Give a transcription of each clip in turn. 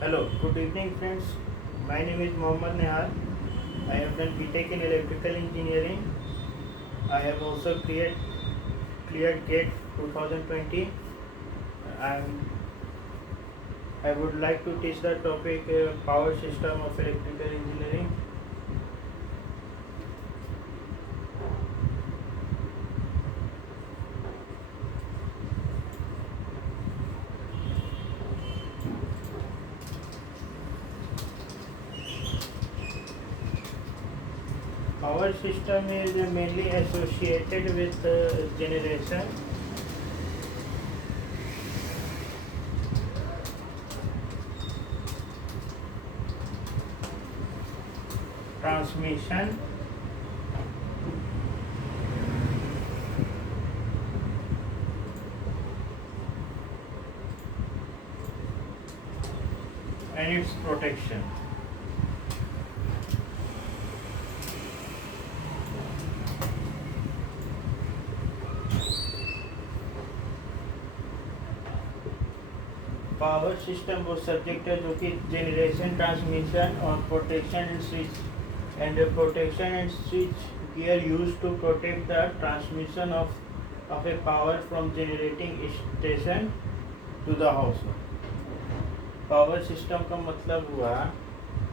Hello, good evening friends. My name is Mohammad Nehar. I have done BTech in Electrical Engineering. I have also cleared GATE 2020. I'm, I would like to teach the topic Power System of Electrical Engineering. Power system is mainly associated with generation, transmission, and its protection. Power system वो subject है जो कि generation, transmission और protection and switch gear use to protect the transmission of a power from generating station to the house. Power system का मतलब हुआ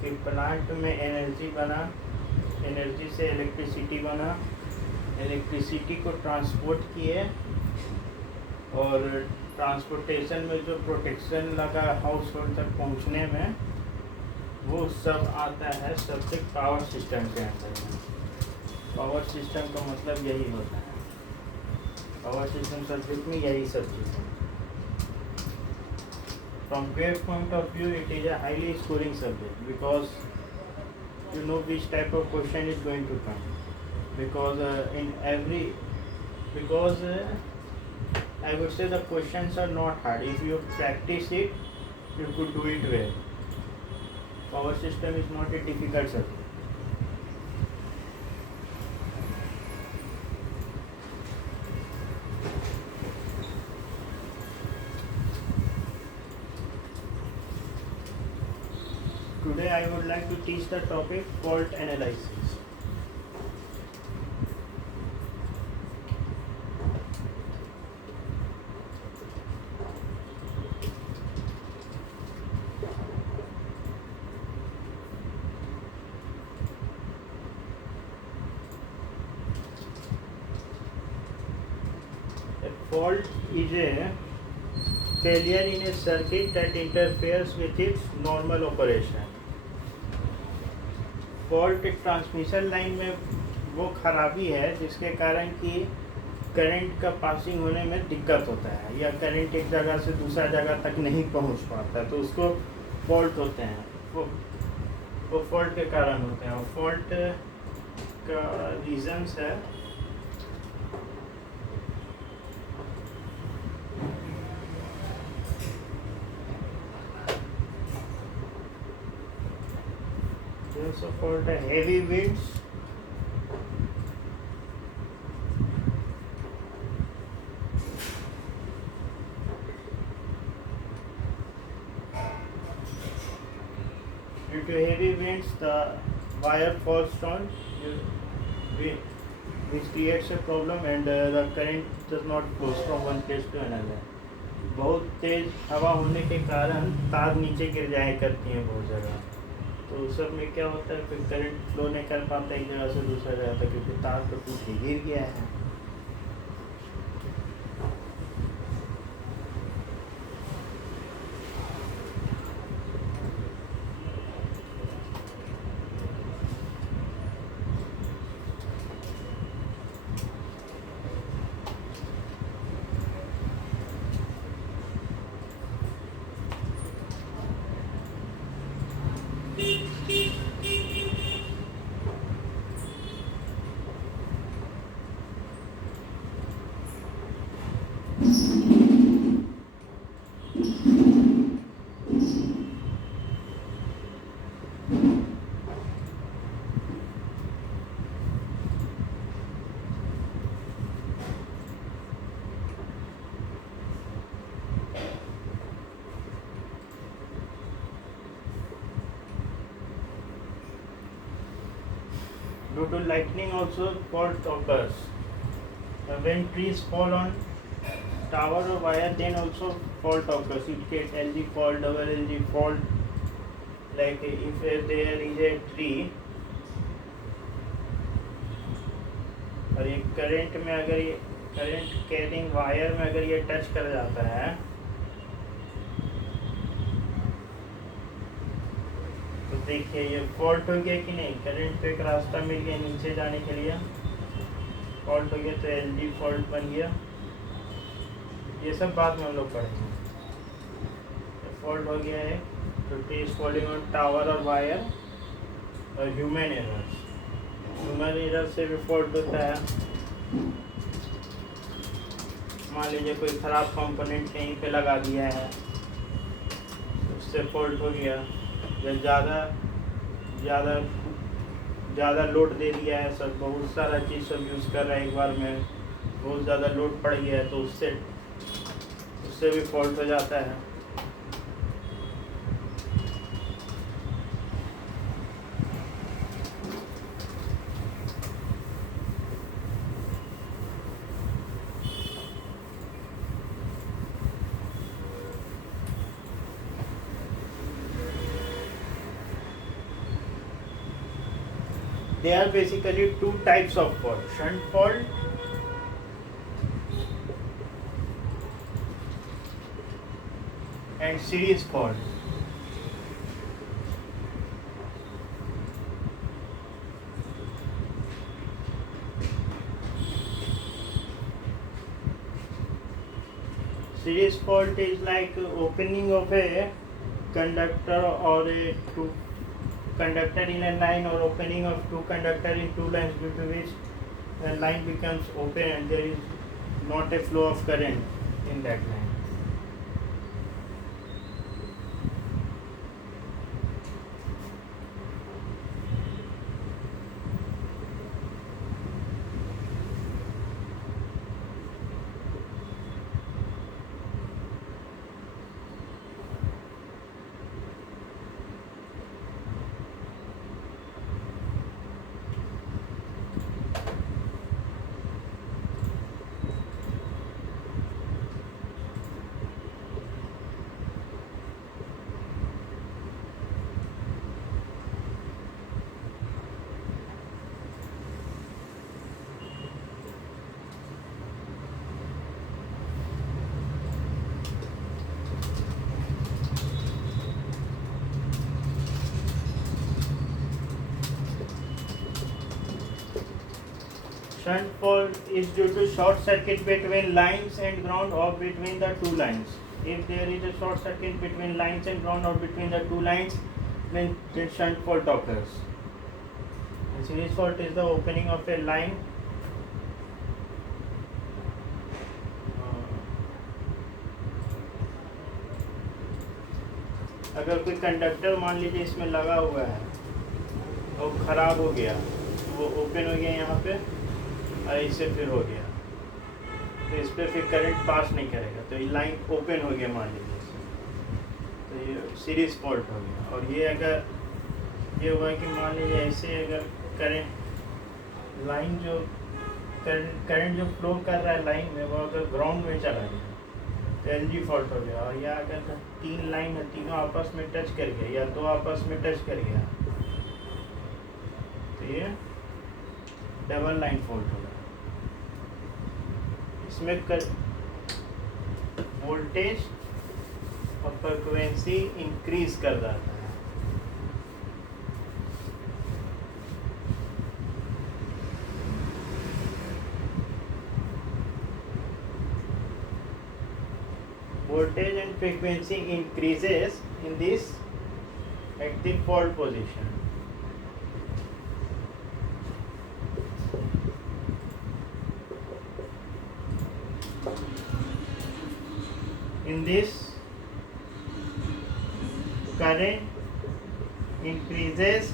कि प्लांट में एनर्जी बना, एनर्जी से इलेक्ट्रिसिटी बना, इलेक्ट्रिसिटी को ट्रांसपोर्ट किए और ट्रांसपोर्टेशन में जो प्रोटेक्शन लगा हाउस होल्ड तक पहुंचने में, वो सब आता है सब्जेक्ट पावर सिस्टम के अंदर में। पावर सिस्टम का मतलब यही होता है, पावर सिस्टम सब्जेक्ट में यही सब चीज़ें। From GATE point of view it is a highly scoring subject because you know which type of question is going to come, because I would say the questions are not hard. If you practice it, you could do it well. Power system is not a difficult subject. Today I would like to teach the topic fault analysis. A fault is a failure in a circuit that interferes with its normal operation. Fault transmission line में वो खराबी है जिसके कारण कि करंट का पासिंग होने में दिक्कत होता है, या करंट एक जगह से दूसरा जगह तक नहीं पहुंच पाता, तो उसको फॉल्ट होते हैं। वो फॉल्ट के कारण होते हैं। फॉल्ट का रीजंस है also called heavy winds, due to heavy winds the wire falls down, which creates a problem and the current does not flow from one place to another. बहुत तेज हवा होने के कारण तार नीचे गिर जाया करती हैं बहुत जगह, तो उस सब में क्या होता है, फिर करंट फ्लो नहीं कर पाता एक जगह से दूसरा जगह तक, क्योंकि तार तो टूट के गिर गया है। Due to lightning also fault occurs. When trees fall on tower or wire, then also fault occurs. It get LG fault, double LG fault. Like if there is a tree और ये करंट में अगर ये करंट कैरिंग वायर में अगर ये टच कर जाता है तो देखिए ये फॉल्ट हो गया कि नहीं. करंट पे एक रास्ता मिल गया नीचे जाने के लिए, फॉल्ट हो गया तो एलजी फॉल्ट बन गया. ये सब बाद में हम लोग पढ़ेंगे. फॉल्ट हो गया है तो tree is falling on tower और वायर और ह्यूमन एरर्स. ह्यूमन एरर से भी फॉल्ट होता है. मान लीजिए कोई ख़राब कंपोनेंट कहीं पे लगा दिया है, उससे फॉल्ट हो गया. या ज़्यादा लोड दे दिया है, सब बहुत सारा चीज़ सब यूज़ कर रहा है एक बार में, बहुत ज़्यादा लोड पड़ गया है तो उससे भी फॉल्ट हो जाता है. There are basically two types of fault: shunt fault and series fault. Series fault is like opening of a conductor or a two conductor in a line, or opening of two conductor in two lines, due to which the line becomes open and there is not a flow of current in that line. Shunt fault is due to short circuit between lines and ground or between the two lines. If there is a short circuit between lines and ground or between the two lines, then the shunt fault occurs. And series fault is the opening of a line अगर कोई कंडक्टर मान लीजिए इसमें लगा हुआ है और ख़राब हो गया, वो ओपन हो गया यहाँ पे और इससे फिर हो गया, तो इस पर फिर करंट पास नहीं करेगा, तो ये लाइन ओपन हो गया मान लीजिए इससे, तो ये सीरीज फॉल्ट हो गया. और ये अगर ये हुआ कि मान लीजिए ऐसे अगर करंट लाइन जो करंट जो फ्लो कर रहा है लाइन में, वो अगर ग्राउंड में चला गया तो एलजी फॉल्ट हो गया. और यह अगर तीन लाइन है, तीनों आपस में टच कर गया या दो आपस में टच कर गया, तो ये डबल लाइन फॉल्ट होगा. इसमें वोल्टेज और फ्रीक्वेंसी इंक्रीज कर जाता है. Voltage and frequency increases in this at the fault position. In this, current increases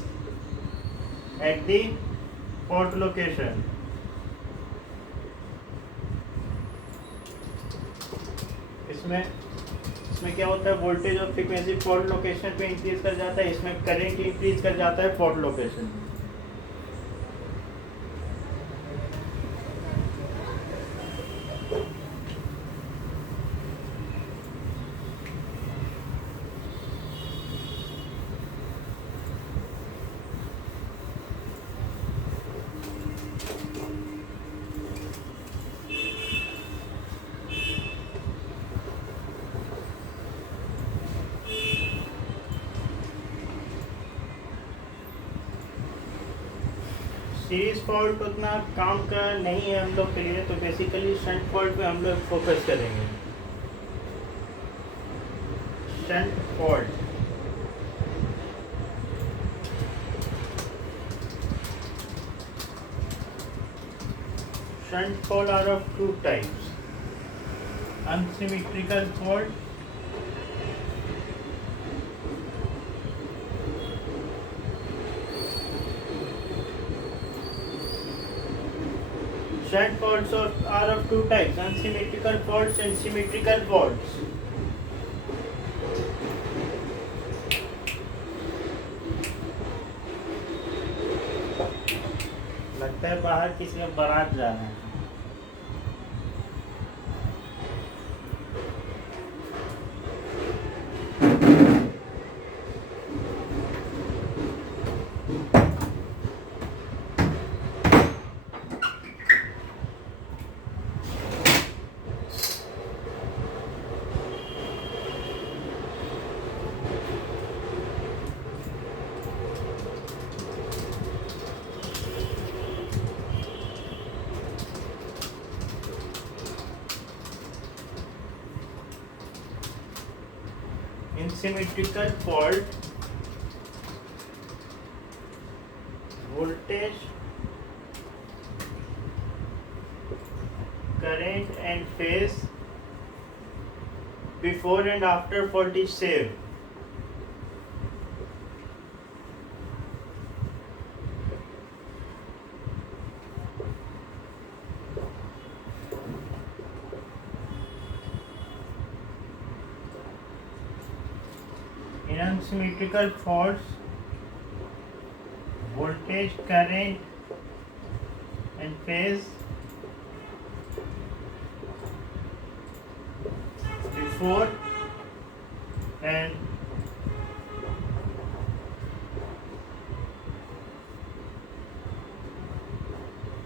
at the fault location. इसमें क्या होता है, वोल्टेज और फ्रीक्वेंसी फॉल्ट लोकेशन पे इंक्रीज कर जाता है, इसमें करंट इंक्रीज कर जाता है फॉल्ट लोकेशन. सीरीज फॉल्ट उतना काम का नहीं है हम लोग के लिए, तो बेसिकली शंट फॉल्ट पे हम लोग फोकस करेंगे। Shunt fault, shunt fault are of two types: unsymmetrical fault shunt faults are of two types: unsymmetrical faults and symmetrical faults. लगता है बाहर किसी का बारात जा रहा है। In symmetrical fault, voltage, current and phase before and after fault is same. In unsymmetrical faults, voltage, current and phase before and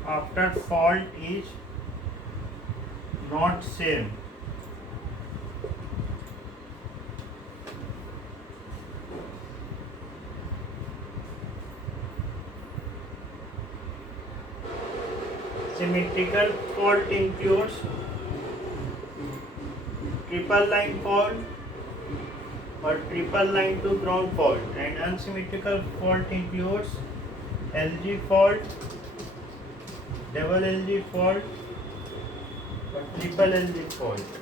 after fault is not same. Symmetrical fault includes triple line fault or triple line to ground fault, and unsymmetrical fault includes LG fault, double LG fault or triple LG fault.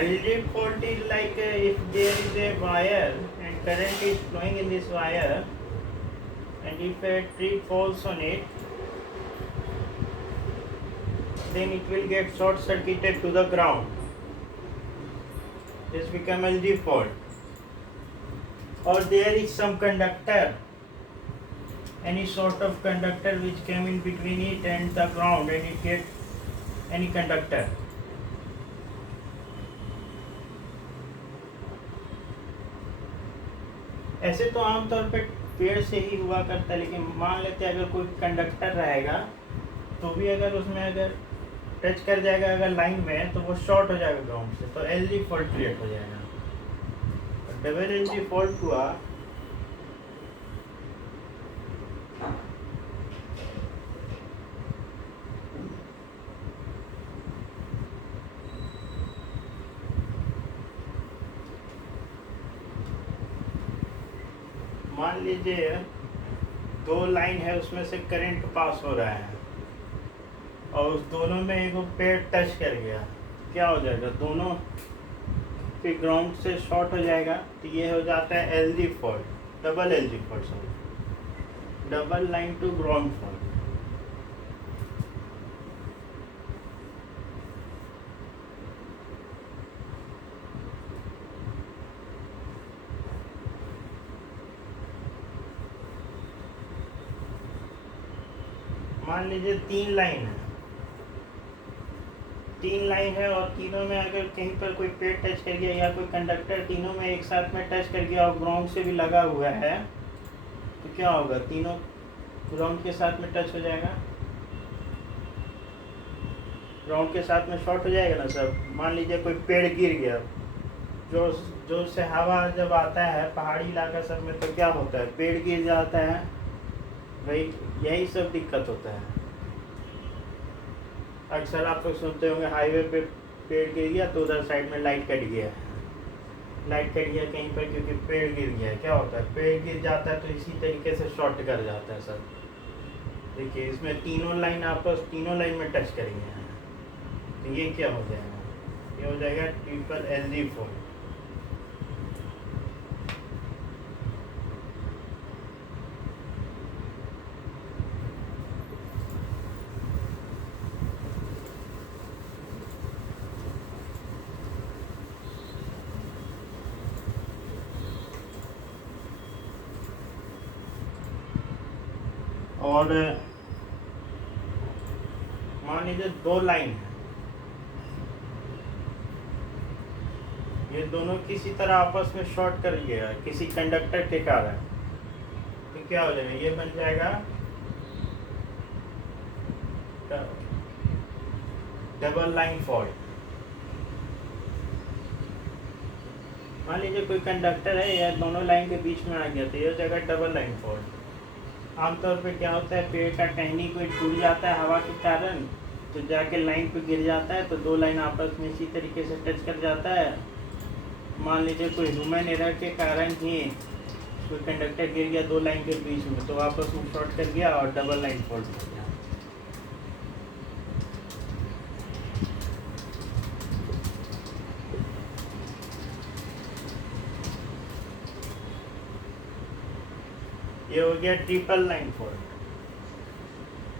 LG fault is like if there is a wire and current is flowing in this wire, and if a tree falls on it, then it will get short circuited to the ground. This become LG fault. Or there is some conductor, any sort of conductor which came in between it and the ground, and it get any conductor. ऐसे तो आमतौर पे पेड़ से ही हुआ करता है, लेकिन मान लेते हैं अगर कोई कंडक्टर रहेगा तो भी अगर उसमें अगर टच कर जाएगा अगर लाइन में, तो वो शॉर्ट हो जाएगा ग्राउंड से, तो एलजी फॉल्ट क्रिएट हो जाएगा। डबल एलजी फॉल्ट हुआ मान लीजिए दो लाइन है, उसमें से करंट पास हो रहा है और उस दोनों में एक पेड़ टच कर गया, क्या हो जाएगा, दोनों फिर ग्राउंड से शॉर्ट हो जाएगा। तो ये हो जाता है LG fault, double LG fault, sorry double line to ground fault. मान मान लीजिए 3 लाइन है, 3 लाइन है और तीनों में अगर कहीं पर कोई पेड़ टच कर गया या कोई कंडक्टर तीनों में एक साथ में टच कर गया और ग्राउंड से भी लगा हुआ है तो क्या होगा, तीनों ग्राउंड के साथ में टच हो जाएगा, ग्राउंड के साथ में शॉर्ट हो जाएगा ना सब। मान लीजिए कोई पेड़ गिर गया, जो जो से हवा जब आता है पहाड़ी इलाका सब में तो क्या होता है, पेड़ गिर जाता है, भाई यही सब दिक्कत होता है। अक्सर आप लोग सुनते होंगे हाईवे पे पेड़ गिर गया तो उधर साइड में लाइट कट गया, लाइट कट गया कहीं पर क्योंकि पेड़ गिर गया। क्या होता है, पेड़ गिर जाता है तो इसी तरीके से शॉर्ट कर जाता है सब। देखिए इसमें तीनों लाइन में टच करेंगे तो ये क्या हो जाएगा, ये हो जाएगा ट्रिपल एलजी फॉल्ट। और मान लीजिए 2 लाइन है, ये दोनों किसी तरह आपस में शॉर्ट कर गया किसी कंडक्टर के कारण, तो क्या हो जाएगा, ये बन जाएगा डबल लाइन फॉल्ट। मान लीजिए कोई कंडक्टर है या दोनों लाइन के बीच में आ गया तो ये हो जाएगा डबल लाइन फॉल्ट। आमतौर पे क्या होता है, पेड़ का टहनी कोई टूट जाता है हवा के कारण तो जाके लाइन पे गिर जाता है तो 2 लाइन आपस में इसी तरीके से टच कर जाता है। मान लीजिए कोई ह्यूमन एरर के कारण ही कोई कंडक्टर गिर गया 2 लाइन के बीच में तो आपस में शॉर्ट कर गया और डबल लाइन फॉल्ट हो गया। ये हो गया ट्रिपल लाइन फॉल्ट।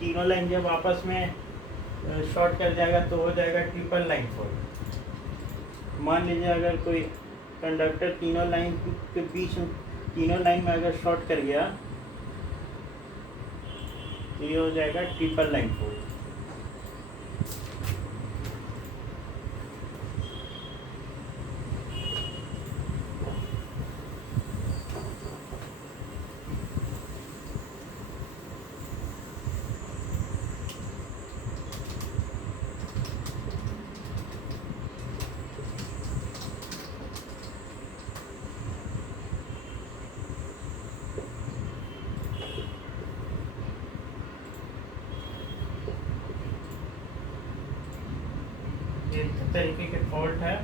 तीनों लाइन जब आपस में शॉर्ट कर जाएगा तो हो जाएगा ट्रिपल लाइन फॉल्ट। मान लीजिए अगर कोई कंडक्टर तीनों लाइन के बीच में तीनों लाइन में अगर शॉर्ट कर गया तो ये हो जाएगा ट्रिपल लाइन फॉल्ट। ये तरीके के फॉल्ट है।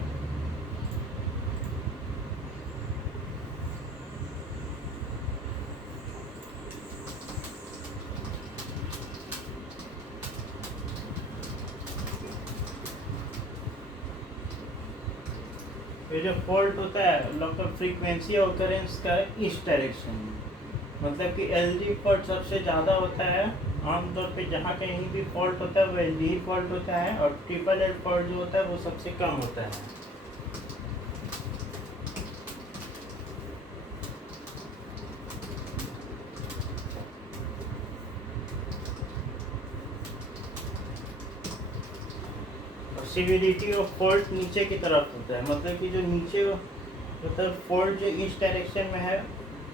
ये जो फॉल्ट होता है लगभग फ्रीक्वेंसी ऑफ ऑकरेंस का इस डायरेक्शन में, मतलब कि एलजी फॉल्ट सबसे ज़्यादा होता है। आमतौर पे जहाँ कहीं भी फॉल्ट होता है वो एलजी फॉल्ट होता है और ट्रिपल एल फॉल्ट जो होता है वो सबसे कम होता है। सिविलिटी ऑफ फॉल्ट नीचे की तरफ होता है, मतलब कि जो नीचे मतलब फॉल्ट जो इस डायरेक्शन में है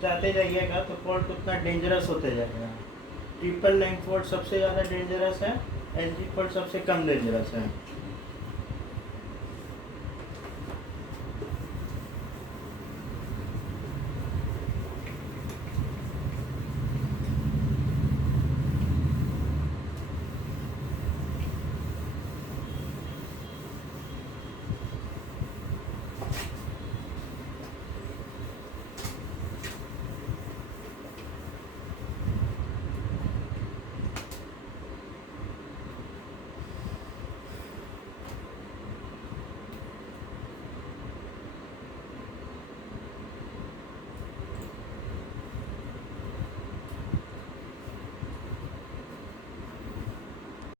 जाते जाइएगा तो फॉल्ट उतना डेंजरस होते जाएगा। ट्रिपल लाइन फॉल्ट सबसे ज़्यादा डेंजरस है, एलजी फॉल्ट सबसे कम डेंजरस है।